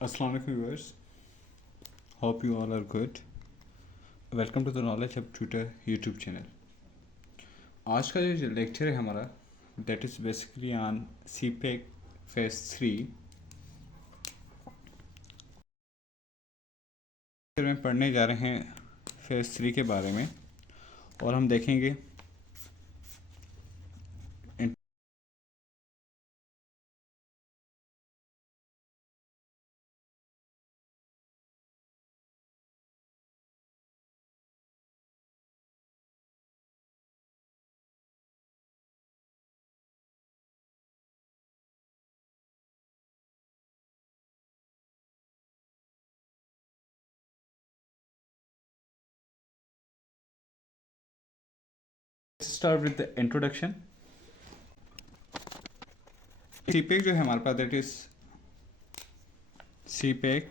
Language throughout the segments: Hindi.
Assalamu alaikum viewers. Hope you all are good. Welcome to the Knowledge Hub Tutor YouTube channel. आज का जो लेक्चर है हमारा that is basically on CPEC phase 3 में पढ़ने जा रहे हैं फेज 3 के बारे में और हम देखेंगे start with the introduction. CPEC जो है हमारे पास दैट इज CPEC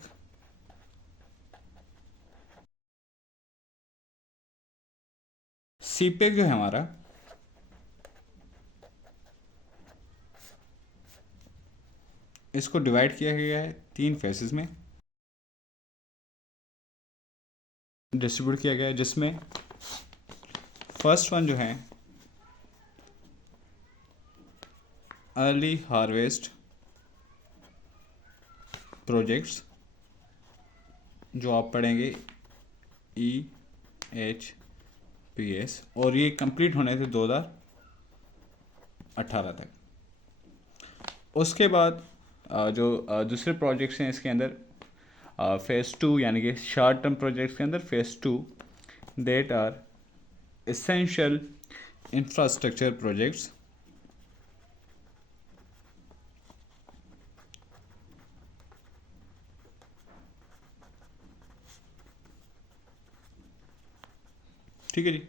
जो है हमारा इसको डिवाइड किया गया है 3 फेजेस में डिस्ट्रीब्यूट किया गया है, जिसमें फर्स्ट वन जो है अर्ली हार्वेस्ट प्रोजेक्ट्स जो आप पढ़ेंगे EHPS और ये कंप्लीट होने थे 2018 तक। उसके बाद जो दूसरे प्रोजेक्ट्स हैं इसके अंदर फेज़ 2 यानी कि शॉर्ट टर्म प्रोजेक्ट्स के अंदर phase 2 that are essential infrastructure projects ठीक है जी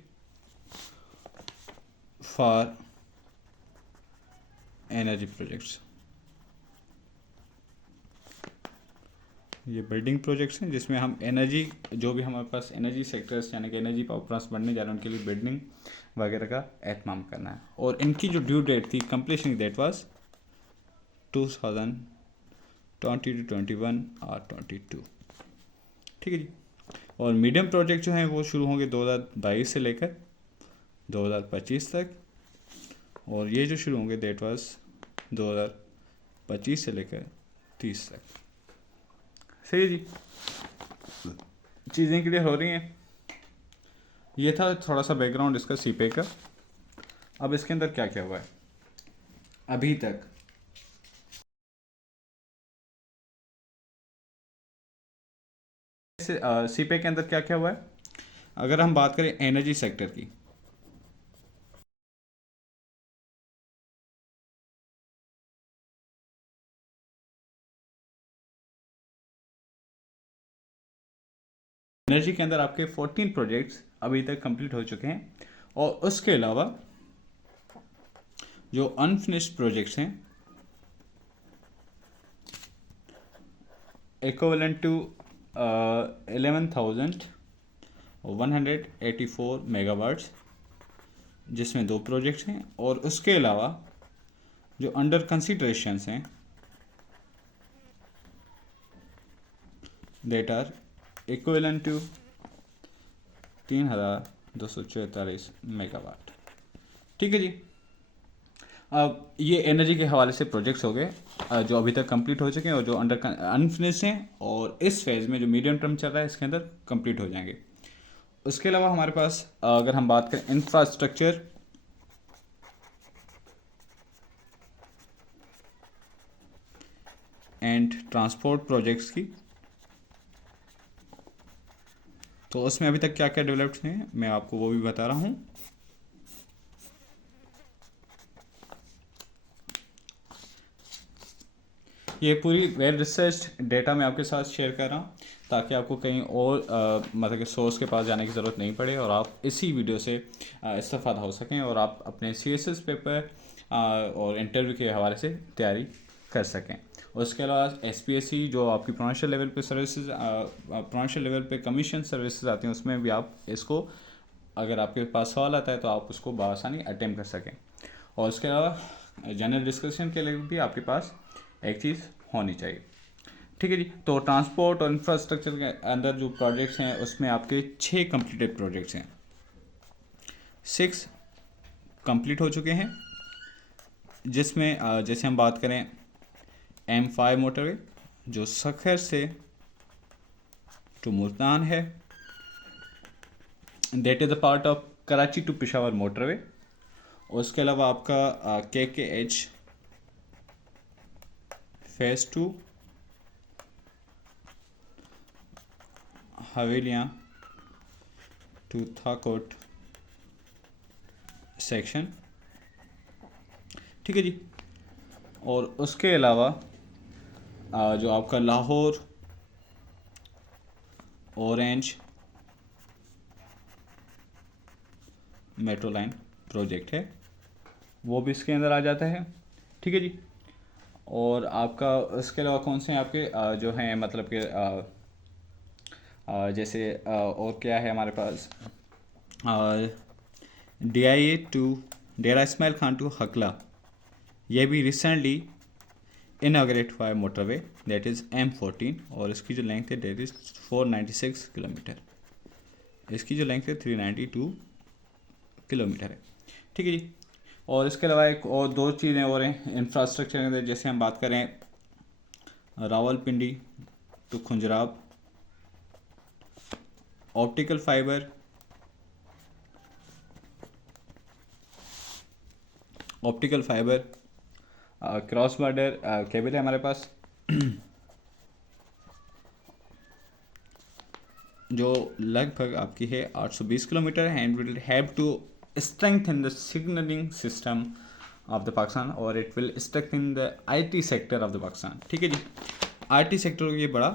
फॉर एनर्जी प्रोजेक्ट्स। ये बिल्डिंग प्रोजेक्ट्स हैं जिसमें हम एनर्जी जो भी हमारे पास एनर्जी सेक्टर्स यानी कि एनर्जी पावर प्लांट्स बनने जा रहे हैं उनके लिए बिल्डिंग वगैरह का एहतमाम करना है और इनकी जो ड्यू डेट थी कंप्लीशन की डेट वाज 2020 to 21 और 22। ठीक है जी। और मीडियम प्रोजेक्ट जो हैं वो शुरू होंगे 2022 से लेकर 2025 तक और ये जो शुरू होंगे डेट वाज 2025 से लेकर 30 तक। सही जी, चीज़ें क्लियर हो रही हैं। ये था थोड़ा सा बैकग्राउंड इसका CPEC का। अब इसके अंदर क्या क्या हुआ है अभी तक। CPEC के अंदर क्या क्या हुआ है, अगर हम बात करें एनर्जी सेक्टर की, एनर्जी के अंदर आपके 14 प्रोजेक्ट्स अभी तक कंप्लीट हो चुके हैं और उसके अलावा जो अनफिनिश्ड प्रोजेक्ट्स हैं इक्विवेलेंट टू 11,184 मेगावाट्स जिसमें 2 प्रोजेक्ट्स हैं और उसके अलावा जो अंडर कंसिडरेशंस हैं that are equivalent to 3,244 megawatt. ठीक है जी। अब ये एनर्जी के हवाले से प्रोजेक्ट्स हो गए जो अभी तक कंप्लीट हो चुके हैं और जो अंडर अनफिनिश्ड हैं और इस फेज़ में जो मीडियम टर्म चल रहा है इसके अंदर कंप्लीट हो जाएंगे। उसके अलावा हमारे पास अगर हम बात करें इंफ्रास्ट्रक्चर एंड ट्रांसपोर्ट प्रोजेक्ट्स की, तो उसमें अभी तक क्या क्या डेवलप्ड हैं मैं आपको वो भी बता रहा हूँ। ये पूरी वेल रिसर्च डेटा मैं आपके साथ शेयर कर रहा हूँ ताकि आपको कहीं और मतलब कि सोर्स के पास जाने की ज़रूरत नहीं पड़े और आप इसी वीडियो से इस्तेफादा हो सकें और आप अपने CSS पेपर और इंटरव्यू के हवाले से तैयारी कर सकें। और उसके अलावा SPSC जो आपकी प्रोविंशियल लेवल पे सर्विसेज प्रोविंशियल लेवल पे कमीशन सर्विसेज आती हैं उसमें भी आप इसको अगर आपके पास सवाल आता है तो आप उसको बआसानी अटेम्प्ट कर सकें। और उसके अलावा जनरल डिस्कशन के लिए भी आपके पास एक चीज़ होनी चाहिए। ठीक है जी। तो ट्रांसपोर्ट और इंफ्रास्ट्रक्चर के अंदर जो प्रोजेक्ट्स हैं उसमें आपके 6 कंप्लीटेड प्रोजेक्ट्स हैं, 6 कंप्लीट हो चुके हैं, जिसमें जैसे हम बात करें M5 मोटरवे जो सखर से टू मुल्तान है, that is the part of Karachi to Peshawar motorway. उसके अलावा आपका KKH phase 2 Havelian to Thakot section, ठीक है जी। और उसके अलावा जो आपका Lahore orange metro line project है वो भी इसके अंदर आ जाता है, ठीक है जी। और आपका इसके अलावा कौन से हैं आपके जो हैं मतलब कि जैसे और क्या है हमारे पास, DIA to Dera Ismail Khan to Hakla, ये भी रिसेंटली इनाग्रेट हुआ है मोटरवे, दैट इज़ M14 और इसकी जो लेंथ है दैट इज़ 496 किलोमीटर, इसकी जो लेंथ है 392 किलोमीटर है, ठीक है जी। और इसके अलावा एक और 2 चीज़ें और हैं इंफ्रास्ट्रक्चर के अंदर, जैसे हम बात करें Rawalpindi to Khunjerab optical fibre, cross border cable है हमारे पास जो लगभग आपकी है 820 किलोमीटर है, and will have to strengthen the signaling system of the Pakistan और it will strengthen the IT sector of the Pakistan, ठीक है जी। IT सेक्टर को ये बड़ा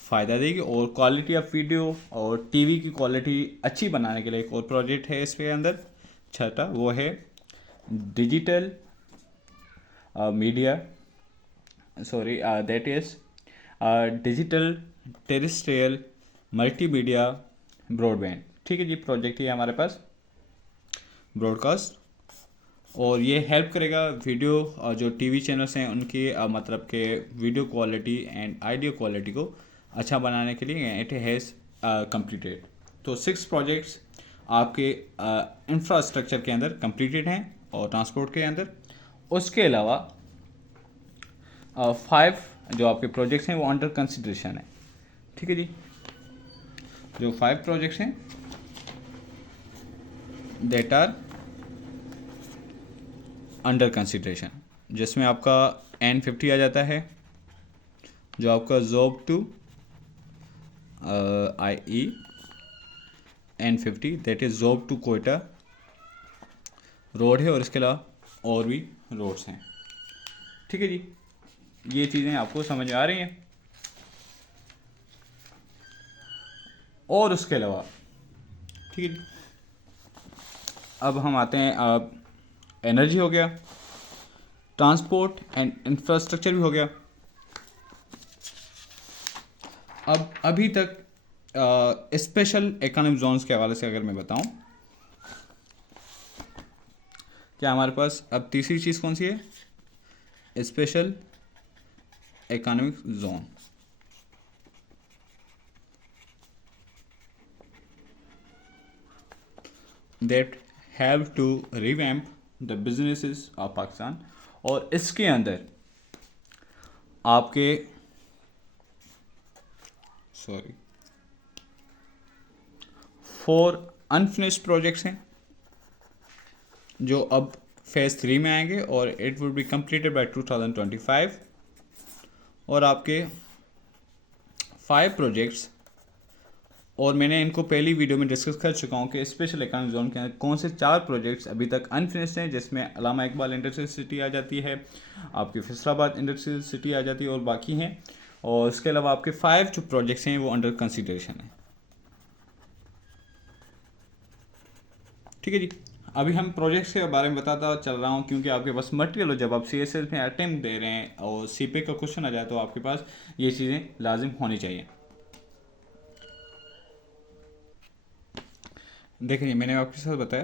फ़ायदा देगी और क्वालिटी ऑफ वीडियो और टीवी की क्वालिटी अच्छी बनाने के लिए एक और प्रोजेक्ट है इसके अंदर छठा, वो है digital media that is digital terrestrial multimedia broadband, ठीक है जी। प्रोजेक्ट ये हमारे पास ब्रॉडकास्ट, और ये हेल्प करेगा वीडियो जो टीवी चैनल्स हैं उनकी मतलब के video quality and audio quality को अच्छा बनाने के लिए इट हैज़ कंप्लीटेड। तो 6 प्रोजेक्ट्स आपके इंफ्रास्ट्रक्चर के अंदर कंप्लीटेड हैं और ट्रांसपोर्ट के अंदर। उसके अलावा 5 जो आपके प्रोजेक्ट्स हैं वो अंडर कंसिडरेशन है, ठीक है जी। जो 5 प्रोजेक्ट्स हैं दैट आर अंडर कंसिडरेशन, जिसमें आपका N50 आ जाता है, जो आपका Zhob to IE N50 that is Zhob to Quetta road है, और इसके अलावा और भी रोड्स हैं, ठीक है जी। ये चीज़ें आपको समझ आ रही हैं। और उसके अलावा ठीक है जी, अब हम आते हैं एनर्जी हो गया, ट्रांसपोर्ट एंड इंफ्रास्ट्रक्चर भी हो गया। अब अभी तक स्पेशल इकोनॉमिक जोन्स के हवाले से अगर मैं बताऊं, क्या हमारे पास अब तीसरी चीज़ कौन सी है, special economic zone. That have to revamp the businesses of Pakistan, और इसके अंदर आपके 4 अनफिनिश्ड प्रोजेक्ट्स हैं जो अब फेज़ 3 में आएंगे और it would be completed by 2025। और आपके 5 प्रोजेक्ट्स, और मैंने इनको पहली वीडियो में डिस्कस कर चुका हूँ कि स्पेशल इकोनॉमिक जोन के अंदर कौन से 4 प्रोजेक्ट्स अभी तक अनफिनिश्ड हैं, जिसमें अल्लामा इकबाल इंडस्ट्रियल सिटी आ जाती है, आपकी फैसलाबाद इंडस्ट्रियल सिटी आ जाती है और बाकी हैं। और इसके अलावा आपके 5 जो प्रोजेक्ट्स हैं वो अंडर कंसिडरेशन है, ठीक है जी। अभी हम प्रोजेक्ट्स के बारे में बताता चल रहा हूँ क्योंकि आपके पास मटेरियल हो, जब आप CSL में अटेम्प्ट दे रहे हैं और CPE का क्वेश्चन आ जाए तो आपके पास ये चीज़ें लाजिम होनी चाहिए। देखिए मैंने आपके साथ बताया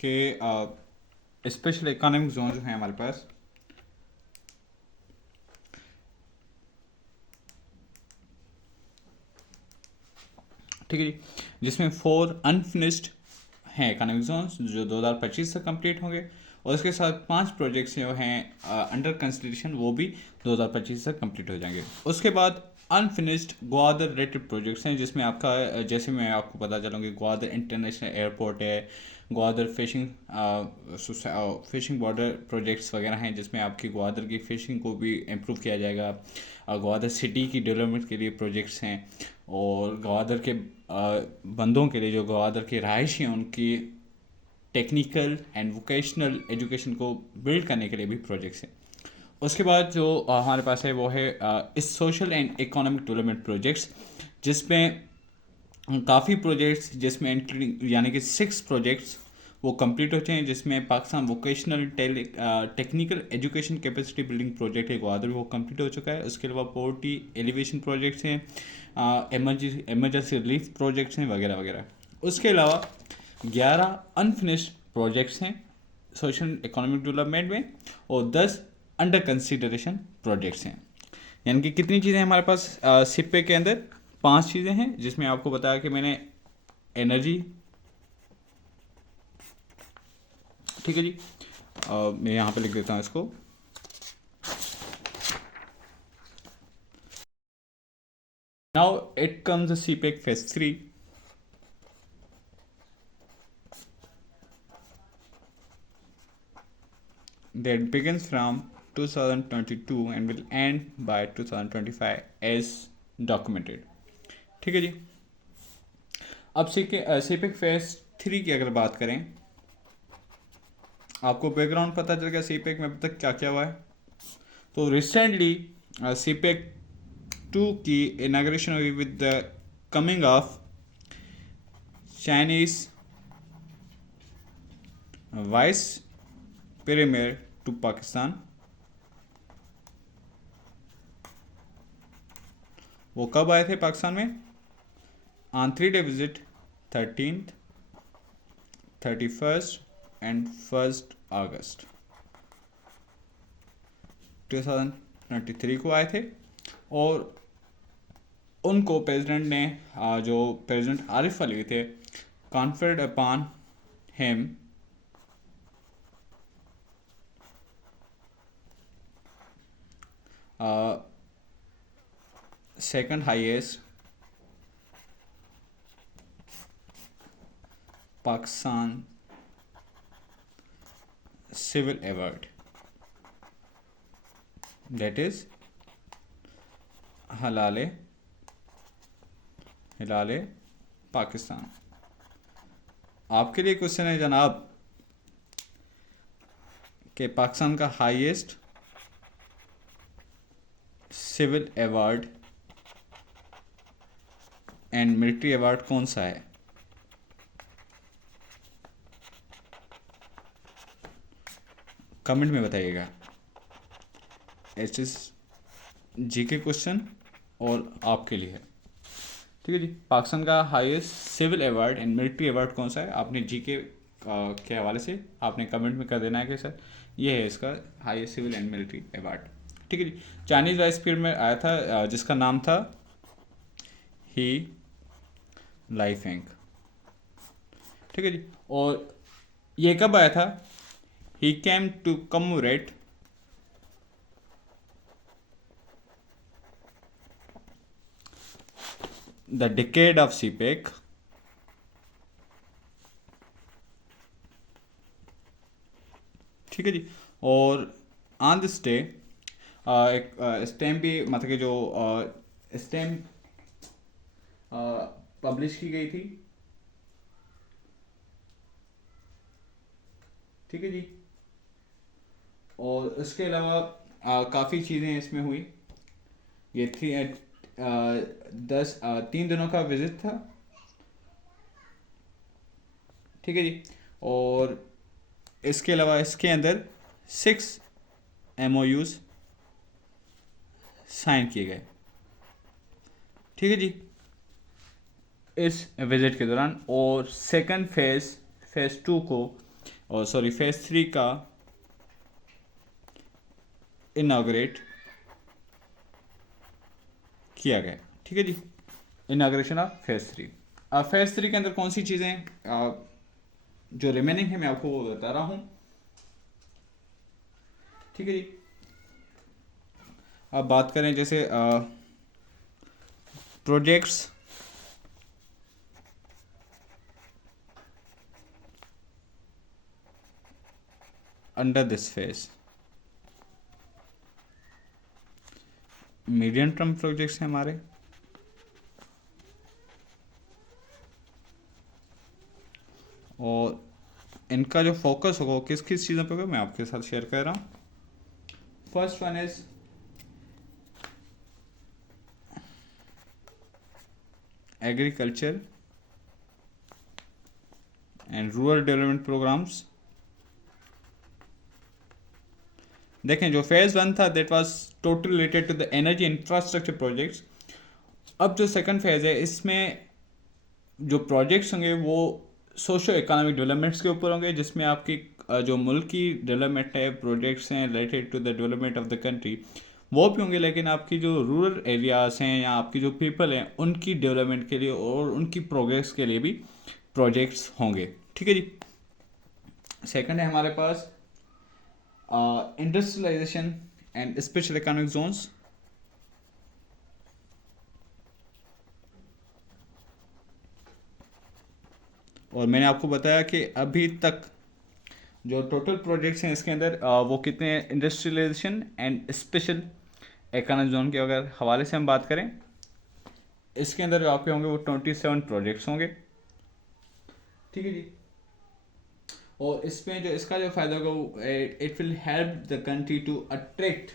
कि स्पेशल इकोनॉमिक जोन जो है हमारे पास ठीक है जी, जिसमें 4 अनफिनिश्ड हैं इकोनॉमिक जोन्स जो 2025 तक कंप्लीट होंगे, और उसके साथ 5 प्रोजेक्ट्स जो हैं अंडर कंसिडरेशन, वो भी 2025 तक कंप्लीट हो जाएंगे। उसके बाद अनफिनिश्ड ग्वादर रिलेटेड प्रोजेक्ट्स हैं, जिसमें आपका जैसे मैं आपको पता चलूँगी, ग्वादर इंटरनेशनल एयरपोर्ट है, ग्वादर फिशिंग बॉर्डर प्रोजेक्ट्स वगैरह हैं, जिसमें आपकी ग्वादर की फ़िशिंग को भी इम्प्रूव किया जाएगा। ग्वादर सिटी की डेवलपमेंट के लिए प्रोजेक्ट्स हैं, और ग्वादर के बंदों के लिए, जो ग्वादर के रहायशी हैं, उनकी टेक्निकल एंड वोकेशनल एजुकेशन को बिल्ड करने के लिए भी प्रोजेक्ट्स हैं। उसके बाद जो हमारे पास है वो है इस social and economic development projects, जिसमें काफ़ी प्रोजेक्ट्स, जिसमें इंक्लूडिंग यानी कि 6 प्रोजेक्ट्स वो कंप्लीट हो चुके हैं, जिसमें Pakistan vocational technical education capacity building project है ग्वादर, वो कंप्लीट हो चुका है। उसके अलावा पोवर्टी एलिवेशन प्रोजेक्ट्स हैं, एमरजेंसी रिलीफ प्रोजेक्ट्स हैं, वगैरह वगैरह। उसके अलावा 11 अनफिनिश्ड प्रोजेक्ट्स हैं सोशल इकोनॉमिक डेवलपमेंट में, और 10 अंडर कंसिडरेशन प्रोजेक्ट्स हैं। यानी कि कितनी चीज़ें हमारे पास सिप्पे के अंदर? 5 चीज़ें हैं, जिसमें आपको बताया कि मैंने एनर्जी, ठीक है जी, मैं यहाँ पे लिख देता हूँ इसको। Now it comes the CPEC phase 3, that begins from 2022 and will end by 2025 as documented। ठीक है जी। अब सीपेक फेज 3 की अगर बात करें, आपको बैकग्राउंड पता चल गया सीपेक में अब तक क्या क्या हुआ है। तो रिसेंटली सीपेक 2 की इनाग्रेशन हुई with the coming of Chinese vice premier to Pakistan. वो कब आए थे पाकिस्तान में? On 3-day visit 13th, 31st and 1st अगस्त 2023 को आए थे, और उनको प्रेसिडेंट ने जो प्रेसिडेंट आरिफ अली थे, conferred upon him second highest Pakistan civil award, that is Hilal-e Pakistan. आपके लिए क्वेश्चन है जनाब कि पाकिस्तान का highest civil award and military award कौन सा है? कमेंट में बताइएगा। एच एस जीके क्वेश्चन और आपके लिए है, ठीक है जी। पाकिस्तान का highest civil award and military award कौन सा है? आपने जीके के हवाले से आपने कमेंट में कर देना है कि सर ये है इसका highest civil and military award, ठीक है जी। चाइनीज़ वाइस पीरियड में आया था, जिसका नाम था ही लाइफेंग, ठीक है जी। और ये कब आया था? He came to commemorate the decade of CPEC, ठीक है जी। और ऑन दिस डे एक स्टैम्प भी, मतलब कि जो स्टैम्प पब्लिश की गई थी, ठीक है जी। और उसके अलावा काफ़ी चीज़ें इसमें हुई। ये 3 दिनों का विजिट था, ठीक है जी। और इसके अलावा इसके अंदर 6 MOUs साइन किए गए, ठीक है जी, इस विजिट के दौरान। और सेकंड फेज़ 2 को, और सॉरी फेज़ 3 का इनाग्रेट किया गया, ठीक है जी। Inauguration of phase 3। फेज 3 के अंदर कौन सी चीज़ें जो रिमेनिंग है मैं आपको वो बता रहा हूँ। ठीक है जी। अब बात करें जैसे projects under this phase, medium term projects हैं हमारे, और इनका जो फोकस होगा वो किस किस चीज़ों पे होगा मैं आपके साथ शेयर कर रहा हूँ। First one is agriculture and rural development programmes. देखें जो फेज 1 था that was total related to the energy infrastructure projects. अब जो सेकंड फेज है इसमें जो प्रोजेक्ट्स होंगे वो सोशो इकोनॉमिक डेवलपमेंट्स के ऊपर होंगे, जिसमें आपकी जो मुल्क की डेवलपमेंट है, प्रोजेक्ट्स हैं related to the development of the country वो भी होंगे, लेकिन आपकी जो रूरल एरियाज़ हैं या आपकी जो पीपल हैं उनकी डेवलपमेंट के लिए और उनकी प्रोग्रेस के लिए भी प्रोजेक्ट्स होंगे। ठीक है जी। सेकंड है हमारे पास industrialisation and special economic zones. और मैंने आपको बताया कि अभी तक जो टोटल प्रोजेक्ट्स हैं इसके अंदर वो कितने हैं, industrialisation and special economic zone के अगर हवाले से हम बात करें इसके अंदर जो आपके होंगे वो 27 प्रोजेक्ट्स होंगे। ठीक है जी। और इसमें जो इसका जो फ़ायदा होगा it will help the country to attract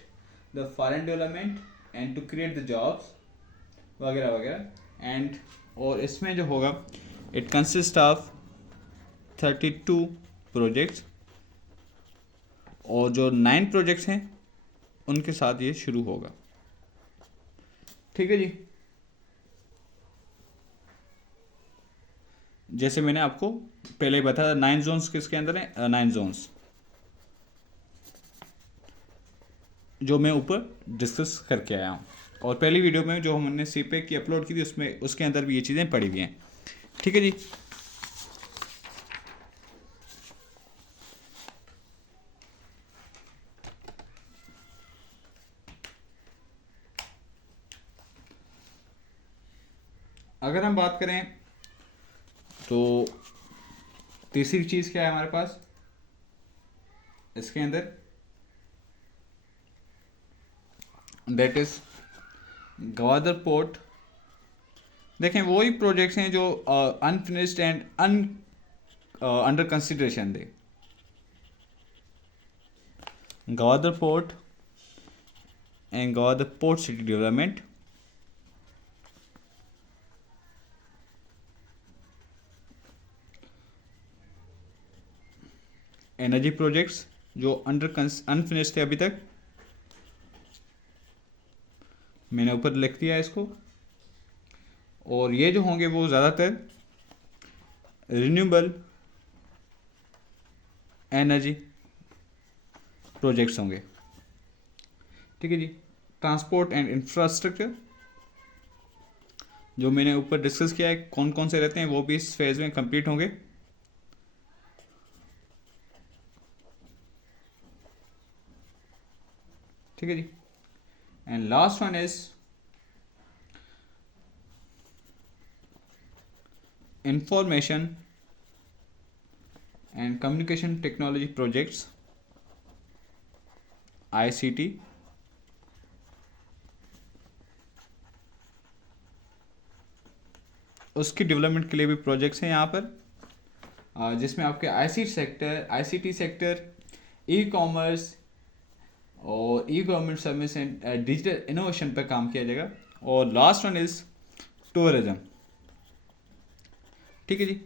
the foreign development and to create the jobs वगैरह वगैरह। एंड और इसमें जो होगा इट कंसिस्ट ऑफ 32 प्रोजेक्ट्स, और जो 9 प्रोजेक्ट्स हैं उनके साथ ये शुरू होगा। ठीक है जी। जैसे मैंने आपको पहले ही बताया 9 जोन्स किसके अंदर है, 9 जोन्स जो मैं ऊपर डिस्कस करके आया हूँ, और पहली वीडियो में जो हमने सीपेक की अपलोड की थी उसमें उसके अंदर भी ये चीज़ें पड़ी हुई हैं। ठीक है जी। अगर हम बात करें तो तीसरी चीज़ क्या है हमारे पास इसके अंदर, दैट इज गवादर पोर्ट। देखें वही प्रोजेक्ट्स हैं जो अनफिनिश्ड एंड अंडर कंसिडरेशन थे। Gwadar port and Gwadar port city development, energy projects जो अनफिनिश्ड थे अभी तक, मैंने ऊपर लिख दिया इसको। और ये जो होंगे वो ज़्यादातर रिन्यूएबल एनर्जी प्रोजेक्ट्स होंगे। ठीक है जी। ट्रांसपोर्ट एंड इंफ्रास्ट्रक्चर जो मैंने ऊपर डिस्कस किया है कौन कौन से रहते हैं वो भी इस फेज में कंप्लीट होंगे। ठीक है जी। And last one is information and communication technology projects, ICT। उसकी डेवलपमेंट के लिए भी प्रोजेक्ट्स हैं यहाँ पर, जिसमें आपके ICT सेक्टर, ई कॉमर्स और e government service and digital innovation पर काम किया जाएगा। और लास्ट वन इज टूरिज्म। ठीक है जी।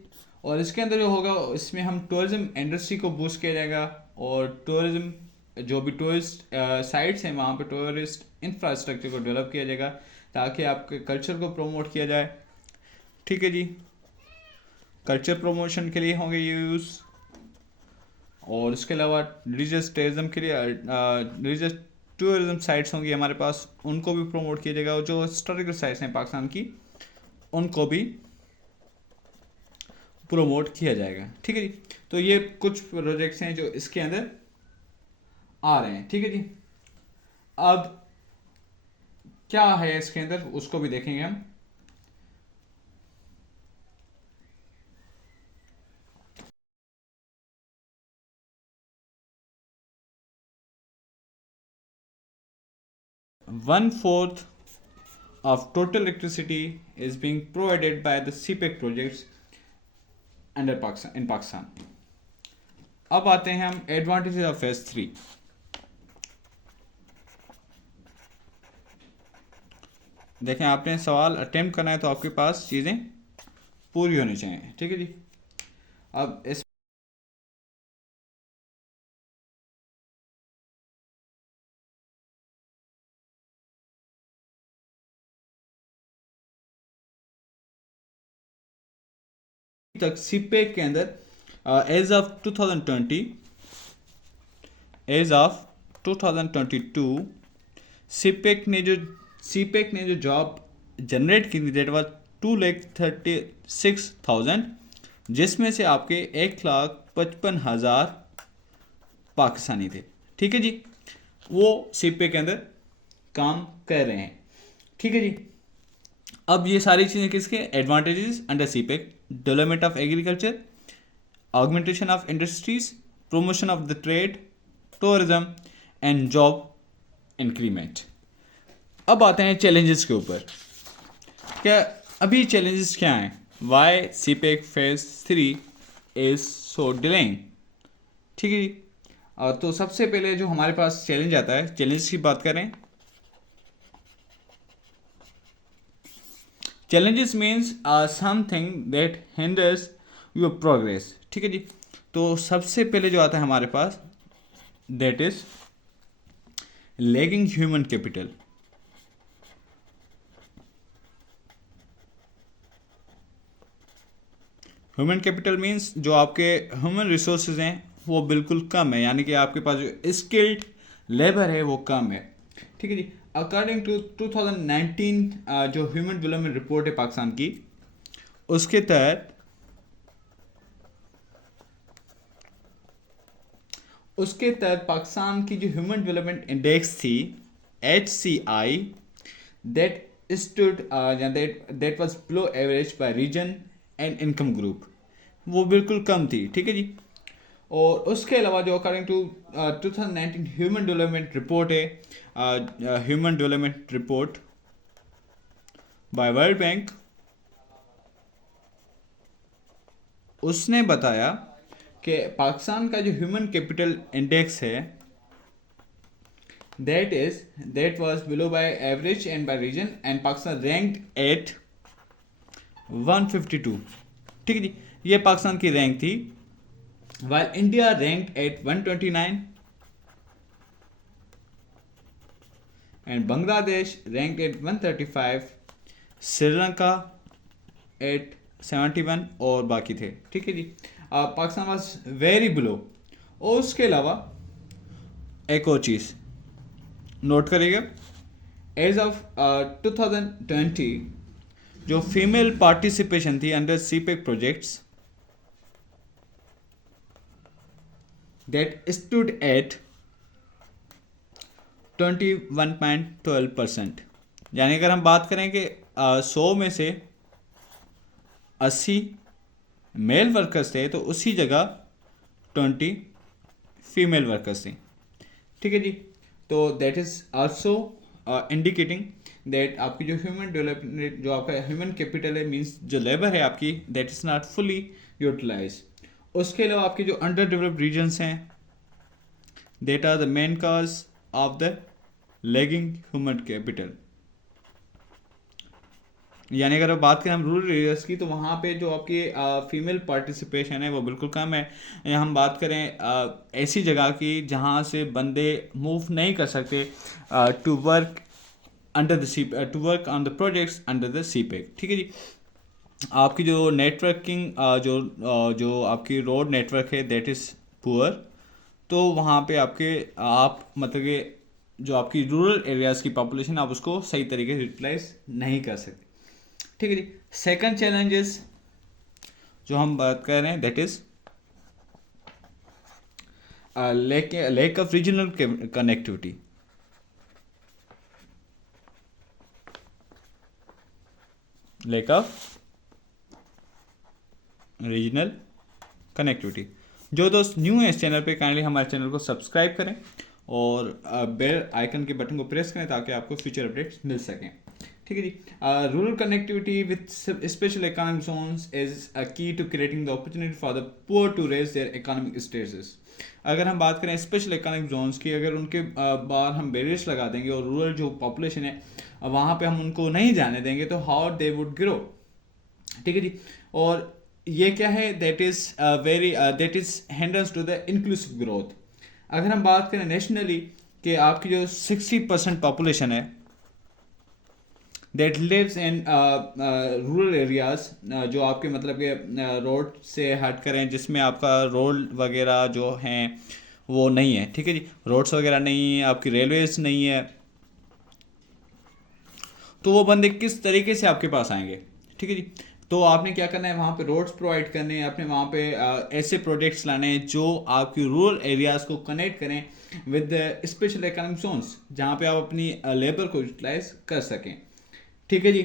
और इसके अंदर जो होगा इसमें हम टूरिज्म इंडस्ट्री को बूस्ट किया जाएगा, और टूरिज्म जो भी टूरिस्ट साइट्स हैं वहाँ पर टूरिस्ट इंफ्रास्ट्रक्चर को डेवलप किया जाएगा ताकि आपके कल्चर को प्रमोट किया जाए। ठीक है जी। कल्चर प्रमोशन के लिए होंगे यूज़, और इसके अलावा रिलीजियस टूरिज्म के लिए रिलीजियस टूरिज्म साइट्स होंगी हमारे पास, उनको भी प्रमोट किया जाएगा, और जो हिस्टोरिकल साइट्स हैं पाकिस्तान की उनको भी प्रमोट किया जाएगा। ठीक है जी, तो ये कुछ प्रोजेक्ट्स हैं जो इसके अंदर आ रहे हैं। ठीक है जी, अब क्या है इसके अंदर उसको भी देखेंगे हम। One fourth of total electricity is being provided by the CPEC projects under Pakistan in Pakistan. अब आते हैं हम एडवांटेजेस ऑफ फेज 3। देखें, आपने सवाल अटेम्प्ट करना है तो आपके पास चीज़ें पूरी होनी चाहिए। ठीक है जी, अब इस तक सीपेक के अंदर एज ऑफ 2022 सीपेक ने जो जॉब जनरेट की थी दैट वाज 2,36,000, जिसमें से आपके 1,55,000 पाकिस्तानी थे। ठीक है जी, वो सीपेक के अंदर काम कर रहे हैं। ठीक है जी, अब ये सारी चीज़ें किसके advantages under CPEC: development of agriculture, augmentation of industries, promotion of the trade, tourism and job increment. अब आते हैं चैलेंजेस के ऊपर। क्या अभी चैलेंजेस क्या हैं? Why CPEC phase 3 is so delaying. ठीक है जी, तो सबसे पहले जो हमारे पास चैलेंज आता है, चैलेंज की बात करें, challenges means something that hinders your progress. ठीक है जी, तो सबसे पहले जो आता है हमारे पास that is lagging human capital. Human capital means जो आपके ह्यूमन रिसोर्सेज हैं वो बिल्कुल कम है, यानी कि आपके पास जो स्किल्ड लेबर है वो कम है। ठीक है जी, अकॉर्डिंग टू 2019 जो ह्यूमन डेवलपमेंट रिपोर्ट है पाकिस्तान की, उसके तहत पाकिस्तान की जो ह्यूमन डेवलपमेंट इंडेक्स थी HCI, that stood that was below average by region and income group, वो बिल्कुल कम थी। ठीक है जी, और उसके अलावा जो according to 2019 human development report है, human development report by World Bank, उसने बताया कि पाकिस्तान का जो ह्यूमन कैपिटल इंडेक्स है that was below by average and by region, and Pakistan ranked at 152। ठीक है जी, ये पाकिस्तान की रैंक थी, while India ranked at 129 and Bangladesh ranked at 135, Sri Lanka at 71 और बाकी थे। ठीक है जी, पाकिस्तान वाज वेरी बिलो। और उसके अलावा एक और चीज़ नोट करिएगा, एज ऑफ 2020 जो फीमेल पार्टिसिपेशन थी under CPEC projects that stood at 21.12%। यानी अगर हम बात करें कि 100 में से 80 मेल वर्कर्स थे तो उसी जगह 20 फीमेल वर्कर्स थे। ठीक है जी, तो that is also indicating that आपकी जो ह्यूमन डेवलपमेंट, जो आपका ह्यूमन कैपिटल है, मीन्स जो लेबर है आपकी, that is not fully utilize. उसके अलावा आपके जो अंडर डेवलप्ड रीजन्स हैं, that are the main cause of the lagging human capital. यानी अगर बात करें हम रूरल एरियाज़ की, तो वहाँ पे जो आपकी फीमेल पार्टिसिपेशन है वो बिल्कुल कम है। या हम बात करें ऐसी जगह की जहाँ से बंदे मूव नहीं कर सकते to work under the C to work on the projects under the CPEC. ठीक है जी, आपकी जो नेटवर्किंग जो आपकी रोड नेटवर्क है दैट इज़ पुअर, तो वहाँ पे आप मतलब कि जो आपकी रूरल एरियाज़ की पॉपुलेशन, आप उसको सही तरीके से यूटिलाइज नहीं कर सकते। ठीक है जी, सेकंड चैलेंजेस जो हम बात कर रहे हैं that is lack of regional connectivity. Lack of regional connectivity. जो दोस्त न्यू है इस चैनल पे काइंडली हमारे चैनल को सब्सक्राइब करें और बेल आइकन के बटन को प्रेस करें ताकि आपको फ्यूचर अपडेट्स मिल सकें। ठीक है जी। Rural connectivity with special economic zones is a key to creating the opportunity for the poor to raise their economic status. अगर हम बात करें स्पेशल इकोनॉमिक जोन्स की, अगर उनके बाहर हम बैरियर्स लगा देंगे और रूरल जो पॉपुलेशन है वहाँ पे हम उनको नहीं जाने देंगे तो हाउ दे वुड ग्रो। ठीक है जी। और ये क्या है, that is hindrance to the inclusive growth. अगर हम बात करें नेशनली कि आपकी जो 60% पॉपुलेशन है that lives in rural areas, जो आपके मतलब के रोड से हट करें, जिसमें आपका रोड वगैरह जो हैं वो नहीं है। ठीक है जी। रोड्स वगैरह नहीं है, आपकी रेलवेज नहीं है, तो वो बंदे किस तरीके से आपके पास आएंगे। ठीक है जी। तो आपने क्या करना है, वहाँ पे रोड्स प्रोवाइड करने हैं, आपने वहाँ पे ऐसे प्रोजेक्ट्स लाने हैं जो आपकी रूरल एरियाज़ को कनेक्ट करें विद स्पेशल इकोनॉमिक जोन्स, जहाँ पे आप अपनी लेबर को यूटिलाइज कर सकें। ठीक है जी।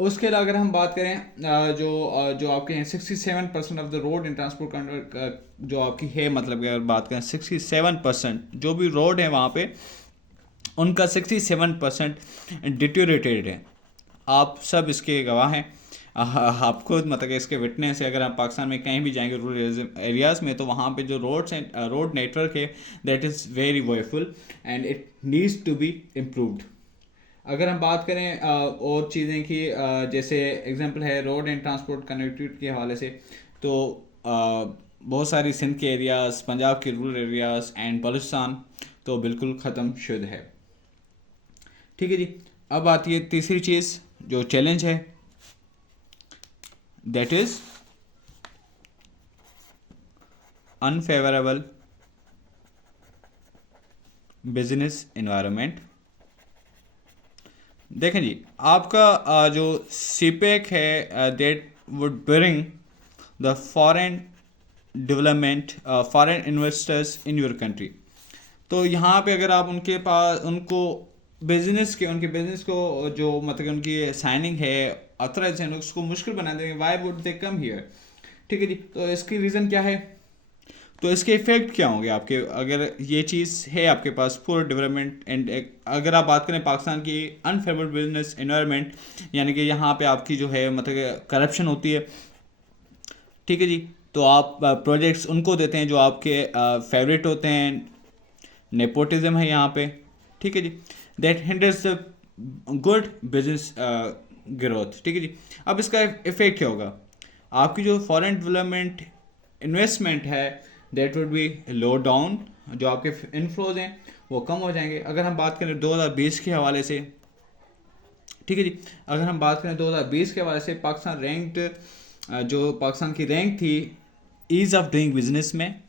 उसके अलावा अगर हम बात करें जो आपके हैं 67% of the road in transport जो आपकी है, मतलब अगर बात करें 67% जो भी रोड है वहाँ पे उनका 67% डिटोरेटेड है। आप सब इसके गवाह हैं। आप खुद मतलब इसके विटनेस है। अगर आप पाकिस्तान में कहीं भी जाएंगे रूरल एरियाज़ में तो वहाँ पे जो रोड्स हैं, रोड नेटवर्क है that is very woeful and it needs to be improved. अगर हम बात करें और चीज़ें की, जैसे एग्जांपल है रोड एंड ट्रांसपोर्ट कनेक्टिविटी के हवाले से, तो बहुत सारी सिंध के एरियाज़, पंजाब के रूरल एरियाज़ एंड बलूचिस्तान तो बिल्कुल ख़त्म शुद्ध है। ठीक है जी। अब आती है तीसरी चीज़ जो चैलेंज है, that is unfavourable business environment. देखें जी, आपका जो सीपेक है that would bring the foreign development, foreign investors in your country. तो यहाँ पे अगर आप उनके पास उनको उनके बिजनेस को जो मतलब उनकी साइनिंग है, ऑथराइजेशन, उसको मुश्किल बना देंगे, why would they come here. ठीक है जी। तो इसकी रीज़न क्या है, तो इसके इफेक्ट क्या होंगे आपके, अगर ये चीज़ है आपके पास पूरा डेवलपमेंट एंड अगर आप बात करें पाकिस्तान की अनफेवरेबल बिजनेस एनवायरनमेंट, यानी कि यहाँ पे आपकी जो है मतलब करप्शन होती है। ठीक है जी। तो आप प्रोजेक्ट्स उनको देते हैं जो आपके फेवरेट होते हैं, नेपोटिज्म है यहाँ पे। ठीक है जी। That hinders the good business growth. ठीक है जी। अब इसका इफेक्ट क्या होगा, आपकी जो फॉरेन डेवलपमेंट इन्वेस्टमेंट है that would be low down, जो आपके इनफ्लोज हैं वो कम हो जाएंगे। अगर हम बात करें 2020 के हवाले से, ठीक है जी, अगर हम बात करें 2020 के हवाले से, पाकिस्तान रैंक्ड, जो पाकिस्तान की रैंक थी ईज़ ऑफ डूइंग बिजनेस में,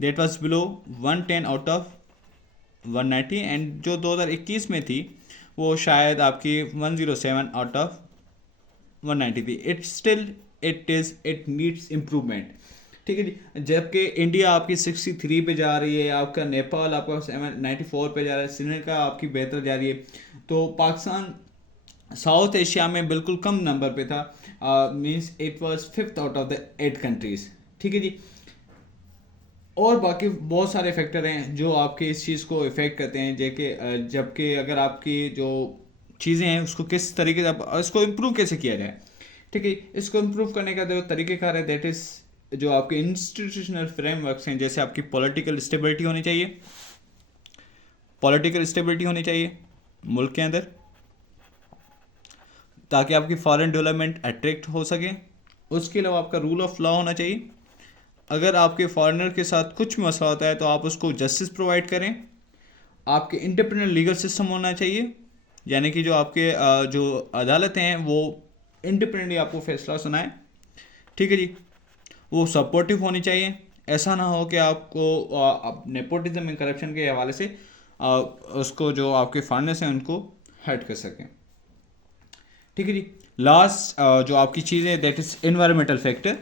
that was below 110 out of 190, and जो 2021 में थी वो शायद आपकी 107 आउट ऑफ 190 थी। It needs improvement. ठीक है जी। जबकि इंडिया आपकी 63 पे जा रही है, आपका नेपाल आपका 94 पे जा रहा है, श्रीलंका आपकी बेहतर जा रही है, तो पाकिस्तान साउथ एशिया में बिल्कुल कम नंबर पे था, means it was 5th out of the 8 countries. ठीक है जी। और बाकी बहुत सारे फैक्टर हैं जो आपके इस चीज़ को इफ़ेक्ट करते हैं, जबकि अगर आपकी जो चीज़ें हैं उसको किस तरीके से इसको इम्प्रूव कैसे किया जाए। ठीक है। इसको इम्प्रूव करने का जो तरीक़ेकार है दैट इज़ जो आपके इंस्टीट्यूशनल फ्रेमवर्क्स हैं, जैसे आपकी पॉलिटिकल स्टेबिलिटी होनी चाहिए, मुल्क के अंदर, ताकि आपकी फॉरेन डेवलपमेंट अट्रैक्ट हो सके। उसके अलावा आपका रूल ऑफ लॉ होना चाहिए। अगर आपके फॉरेनर के साथ कुछ मसला होता है तो आप उसको जस्टिस प्रोवाइड करें। आपके इंडिपेंडेंट लीगल सिस्टम होना चाहिए, यानी कि जो आपके जो अदालतें हैं वो इंडिपेंडेंटली आपको फैसला सुनाएं। ठीक है जी। वो सपोर्टिव होनी चाहिए। ऐसा ना हो कि आपको नेपोटिज्म एंड करप्शन के हवाले से उसको जो आपके फॉरेनर्स हैं उनको हट कर सकें। ठीक है जी। लास्ट जो आपकी चीज़ है that is environmental factor.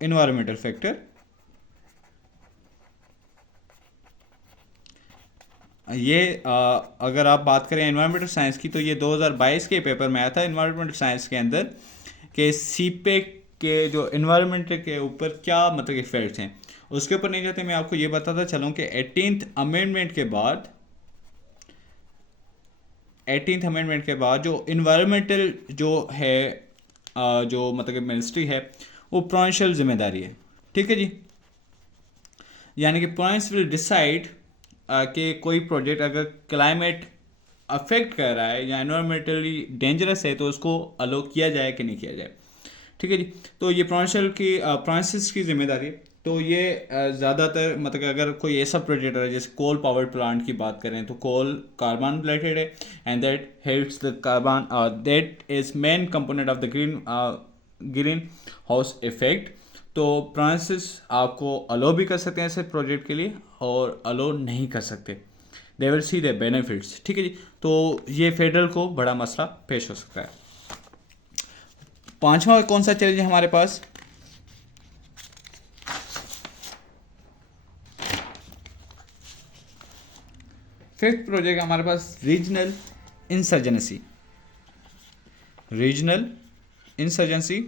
Environmental factor ये अगर आप बात करें एनवायरमेंटल साइंस की, तो ये 2022 के पेपर में आया था एनवायरमेंटल साइंस के अंदर कि सीपेक के जो इन्वायरमेंट के ऊपर क्या मतलब इफेक्ट्स हैं। उसके ऊपर नहीं जाते, मैं आपको ये बताता चलूँ कि 18th अमेंडमेंट के बाद जो इन्वायरमेंटल जो है जो मतलब मिनिस्ट्री है वो प्रोविंशियल जिम्मेदारी है। ठीक है जी। यानी कि प्रोविंस विल डिसाइड कि कोई प्रोजेक्ट अगर क्लाइमेट अफेक्ट कर रहा है या एनवायरमेंटली डेंजरस है तो उसको अलो किया जाए कि नहीं किया जाए। ठीक है जी। तो ये प्रोविंसेस की जिम्मेदारी है। तो ये ज़्यादातर मतलब अगर कोई ऐसा प्रोजेक्ट है जैसे कोल पावर प्लांट की बात करें तो कोल कार्बन रिलेटेड है and that helps the carbon that is main component of the green house effect. तो प्रोविंसेस आपको अलो भी कर सकते हैं ऐसे प्रोजेक्ट के लिए और अलो नहीं कर सकते। They will see the benefits. ठीक है जी। तो ये फेडरल को बड़ा मसला पेश हो सकता है। पांचवा कौन सा चैलेंज है हमारे पास? फिफ्थ प्रोजेक्ट हमारे पास रीजनल इंसर्जेंसी। रीजनल इंसर्जेंसी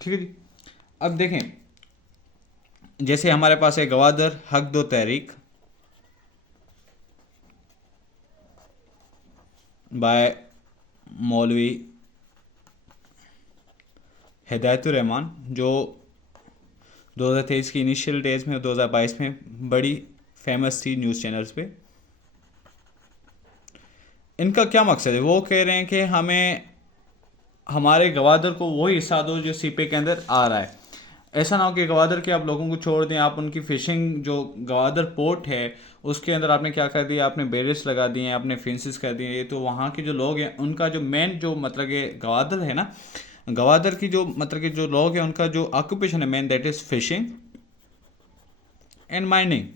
ठीक है जी। अब देखें, जैसे हमारे पास है गवादर हक दो तहरीक बाय मौलवी हिदायतुर रहमान, जो 2023 की इनिशियल डेज में 2022 में बड़ी फेमस थी न्यूज़ चैनल्स पे। इनका क्या मकसद है? वो कह रहे हैं कि हमें हमारे गवादर को वही हिस्सा दो जो सीपे के अंदर आ रहा है। ऐसा ना हो कि गवादर के आप लोगों को छोड़ दें, आप उनकी फ़िशिंग जो गवादर पोर्ट है उसके अंदर आपने क्या कर दिया, आपने बैरियर्स लगा दिए हैं, आपने फेंसेस कर दिए। तो वहाँ के जो लोग हैं उनका जो मेन जो मतलब कि गवादर है ना, गवादर की जो मतलब कि जो लोग हैं उनका जो ऑक्यूपेशन है main that is fishing and mining.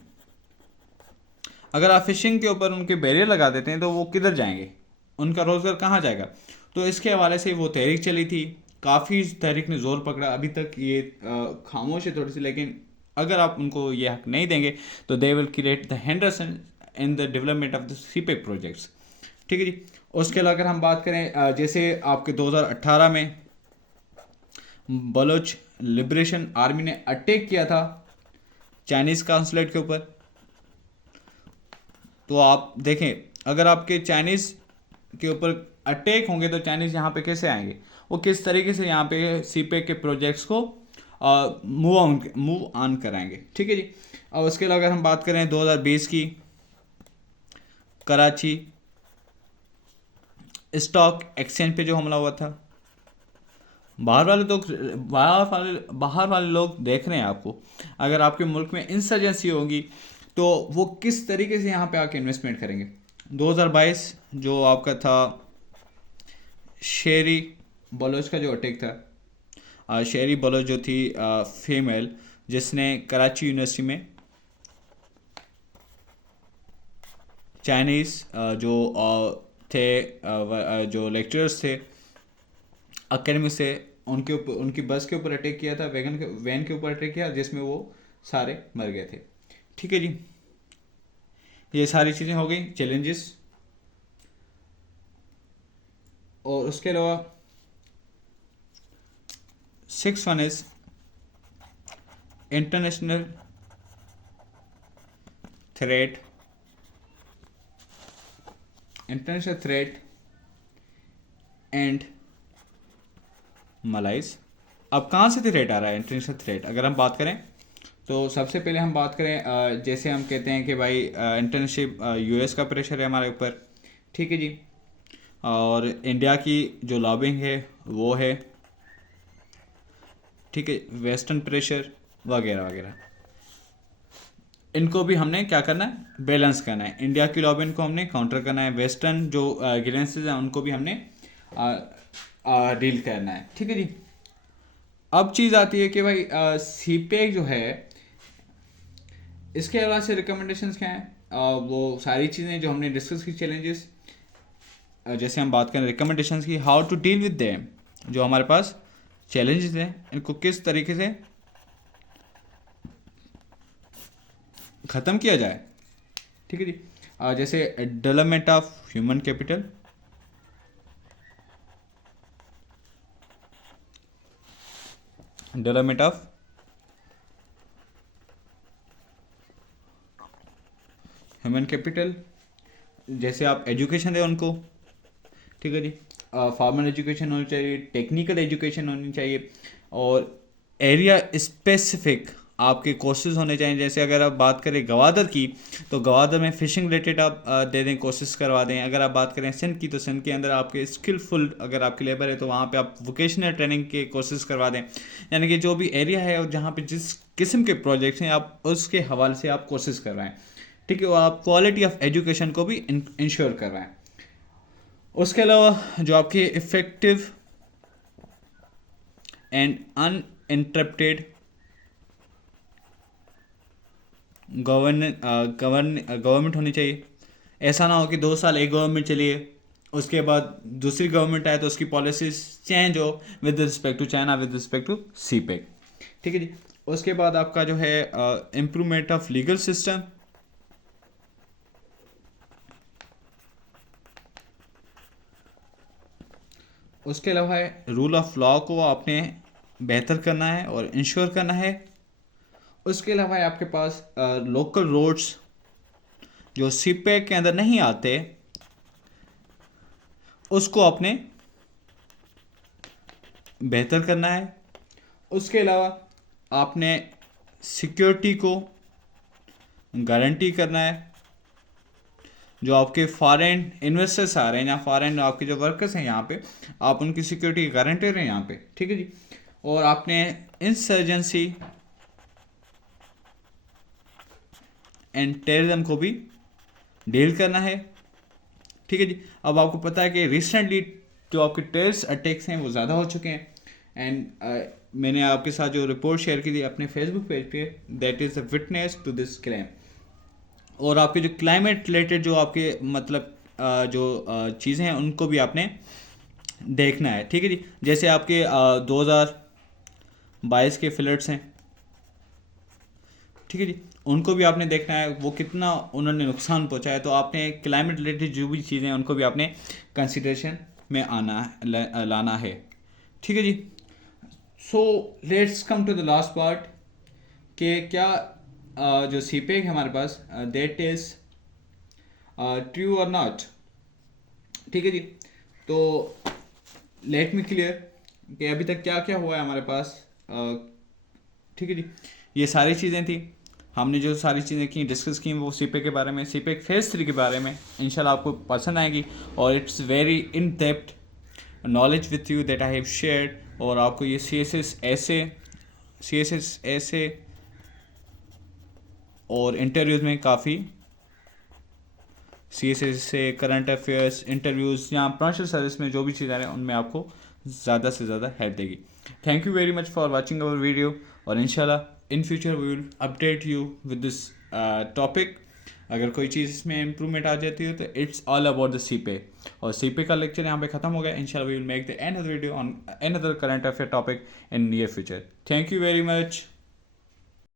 अगर आप फिशिंग के ऊपर उनके बैरियर लगा देते हैं तो वो किधर जाएंगे, उनका रोज़गार कहाँ जाएगा? तो इसके हवाले से वो तहरीक चली थी, काफ़ी तहरीक ने ज़ोर पकड़ा। अभी तक ये खामोश है थोड़ी सी, लेकिन अगर आप उनको ये हक नहीं देंगे तो they will create the Henderson in the development of the CPEC projects. ठीक है जी। उसके अलावा अगर हम बात करें जैसे आपके 2018 में बलोच लिबरेशन आर्मी ने अटैक किया था चाइनीज़ कांसुलेट के ऊपर। तो आप देखें, अगर आपके चाइनीज़ के ऊपर अटैक होंगे तो चाइनीज़ यहाँ पे कैसे आएंगे, वो किस तरीके से यहाँ पे सीपेक के प्रोजेक्ट्स को मूव ऑन कराएंगे। ठीक है जी। और उसके अलावा अगर हम बात करें 2020 की कराची स्टॉक एक्सचेंज पे जो हमला हुआ था, बाहर वाले लोग देख रहे हैं आपको। अगर आपके मुल्क में इंसर्जेंसी होगी तो वो किस तरीके से यहाँ पे आके इन्वेस्टमेंट करेंगे। 2022 जो आपका था शेरी बलोच का जो अटैक था, शेरी बलोच जो थी फीमेल, जिसने कराची यूनिवर्सिटी में चाइनीज़ जो थे जो लेक्चरर्स थे अकेडमी से, उनके ऊपर उनकी बस के ऊपर अटैक किया था, वैन के ऊपर अटैक किया जिसमें वो सारे मर गए थे। ठीक है जी। ये सारी चीज़ें हो गई चैलेंजेस। और उसके अलावा 6 one is international threat. International threat and malaise. अब कहाँ से थ्रेट आ रहा है इंटरनेशनल थ्रेट? अगर हम बात करें तो सबसे पहले हम बात करें जैसे हम कहते हैं कि भाई इंटर्नशिप यूएस का प्रेशर है हमारे ऊपर। ठीक है जी। और इंडिया की जो लॉबिंग है वो है। ठीक है, वेस्टर्न प्रेशर वगैरह वगैरह, इनको भी हमने क्या करना है, बैलेंस करना है। इंडिया की लॉबिंग को हमने काउंटर करना है, वेस्टर्न जो ग्रीवेंसेस हैं उनको भी हमने डील करना है। ठीक है जी। अब चीज़ आती है कि भाई सीपेक जो है, इसके अलावा से रिकमेंडेशंस क्या हैं? वो सारी चीज़ें जो हमने डिस्कस की, चैलेंजेस, जैसे हम बात करें रिकमेंडेशंस की, how to deal with them, जो हमारे पास चैलेंजेस हैं इनको किस तरीके से ख़त्म किया जाए। ठीक है जी। जैसे development of human capital, development of human capital, जैसे आप एजुकेशन दें उनको। ठीक है जी। फॉर्मल एजुकेशन होनी चाहिए, टेक्निकल एजुकेशन होनी चाहिए, और एरिया स्पेसिफिक आपके कोर्सेज होने चाहिए। जैसे अगर आप बात करें गवादर की, तो गवादर में फ़िशिंग रिलेटेड आप दे दें, कोर्सेज करवा दें। अगर आप बात करें सिंध की, तो सिंध के अंदर आपके स्किलफुल अगर आपकी लेबर है तो वहाँ पे आप वोकेशनल ट्रेनिंग के कोर्सेज करवा दें। यानी कि जो भी एरिया है और जहाँ पे जिस किस्म के प्रोजेक्ट्स हैं, आप उसके हवाले से आप कोर्सेज करवाएं। ठीक है, और आप क्वालिटी ऑफ एजुकेशन को भी इंश्योर करवाएं। उसके अलावा जो आपके इफ़ेक्टिव एंड अनइंटरप्टेड गवर्नमेंट होनी चाहिए। ऐसा ना हो कि 2 साल एक गवर्नमेंट चलिए, उसके बाद दूसरी गवर्नमेंट आए तो उसकी पॉलिसीज चेंज हो with respect to China, with respect to CPEC. ठीक है जी। उसके बाद आपका जो है इम्प्रूवमेंट ऑफ लीगल सिस्टम, उसके अलावा है रूल ऑफ लॉ को आपने बेहतर करना है और इंश्योर करना है। उसके अलावा है आपके पास लोकल रोड्स जो सीपेक के अंदर नहीं आते, उसको आपने बेहतर करना है। उसके अलावा आपने सिक्योरिटी को गारंटी करना है। जो आपके फॉरेन इन्वेस्टर्स आ रहे हैं या फॉरेन आपके जो वर्कर्स हैं यहाँ पे, आप उनकी सिक्योरिटी गारंटर हैं यहाँ पे। ठीक है जी। और आपने इंसर्जेंसी एंड टेररिज्म को भी डील करना है। ठीक है जी। अब आपको पता है कि रिसेंटली जो आपके टेररिस्ट अटैक्स हैं वो ज़्यादा हो चुके हैं, एंड मैंने आपके साथ जो रिपोर्ट शेयर की थी अपने फेसबुक पेज पे, that is a witness to this claim. और आपके जो क्लाइमेट रिलेटेड जो आपके मतलब चीज़ें हैं उनको भी आपने देखना है। ठीक है जी। जैसे आपके 2022 के फ्लड्स हैं, ठीक है जी, उनको भी आपने देखना है वो कितना उन्होंने नुकसान पहुंचाया। तो आपने क्लाइमेट रिलेटेड जो भी चीज़ें हैं उनको भी आपने कंसिडरेशन में लाना है। ठीक है जी। So let's come to the last part कि क्या जो सीपेक है हमारे पास, दैट इज़ ट्रू और नॉट। ठीक है जी। तो लेट मी क्लियर कि अभी तक क्या क्या हुआ है हमारे पास। ठीक है जी। ये सारी चीज़ें थी, हमने जो सारी चीज़ें की डिस्कस की वो सीपेक के बारे में, सीपेक फेज 3 के बारे में। इंशाल्लाह आपको पसंद आएगी, और it's very in depth knowledge with you that I have shared. और आपको ये सी एस एस ऐसे और इंटरव्यूज़ में काफ़ी सी एस एस से करंट अफेयर्स इंटरव्यूज़ या प्रोफेशनल सर्विस में जो भी चीज़ें आ रही हैं उनमें आपको ज़्यादा से ज़्यादा हेल्प देगी। Thank you very much for watching our video, और इंशाल्लाह in future we will update you with this topic. अगर कोई चीज़ इसमें इम्प्रूवमेंट आ जाती है तो it's all about the CPEC. और सीपे का लेक्चर यहाँ पे ख़त्म हो गया। इंशाल्लाह we will make the another video on another current affair topic in near future. Thank you very much.